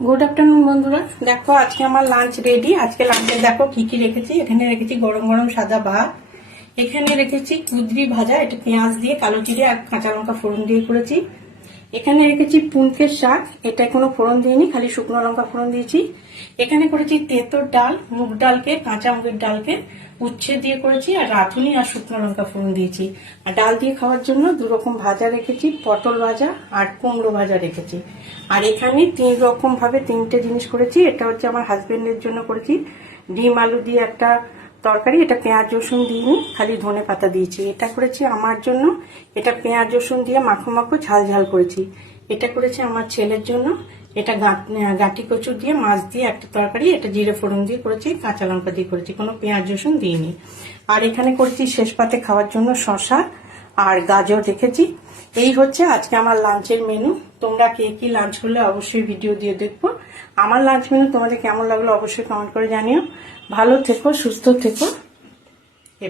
Good afternoon বন্ধুরা, দেখো আজকে আমার লাঞ্চ রেডি। আজকে লাঞ্চে দেখো কি কি রেখেছি। এখানে রেখেছি গরম গরম সাদা ভাত, এখানে রেখেছি কুঁদরি ভাজা, এটা পেঁয়াজ দিয়ে কালো জিরে আর কাঁচা লঙ্কা ফোড়ন দিয়ে করেছি। এখানে রেখেছি পুঁটকের শাক, এটা কোনো ফোড়ন দিইনি, খালি শুকনো লঙ্কা ফোড়ন দিয়েছি। এখানে করেছি তেঁতোর ডাল, মুগ ডালকে কাঁচা মুগের ডালকে উচ্ছে দিয়ে করেছি, আর রাঁধুনি আর শুকনো লঙ্কা ফোড়ন দিয়েছি। আর ডাল দিয়ে খাওয়ার জন্য দু রকম ভাজা রেখেছি, পটল ভাজা আর কুমড়ো ভাজা রেখেছি। আর এখানে তিন রকম ভাবে তিনটে জিনিস করেছি। এটা হচ্ছে আমার হাজবেন্ডের জন্য করেছি ডিম আলু দিয়ে একটা তরকারি, এটা পেঁয়াজ রসুন দিইনি, খালি ধনে পাতা দিয়েছি। এটা করেছি আমার জন্য, এটা পেঁয়াজ রসুন দিয়ে মাখো মাখো ঝাল ঝাল করেছি। এটা করেছি আমার ছেলের জন্য, এটা গাঁটি কচু দিয়ে মাছ দিয়ে একটা তরকারি, এটা জিরে ফোড়ন দিয়ে করেছি, কাঁচা লঙ্কা দিয়ে করেছি, কোনো পেঁয়াজ রসুন দিইনি। আর এখানে করেছি শেষ পাতে খাওয়ার জন্য শশা আর গাজর রেখেছি। এই হচ্ছে আজকে আমার লাঞ্চের মেনু। তোমরা কে কি লাঞ্চ করলে অবশ্যই ভিডিও দিয়ে দেখবো। আমার লাঞ্চ মেনু তোমাদের কেমন লাগলো অবশ্যই কমেন্ট করে জানিও। ভালো থেকো, সুস্থ থেকো। এ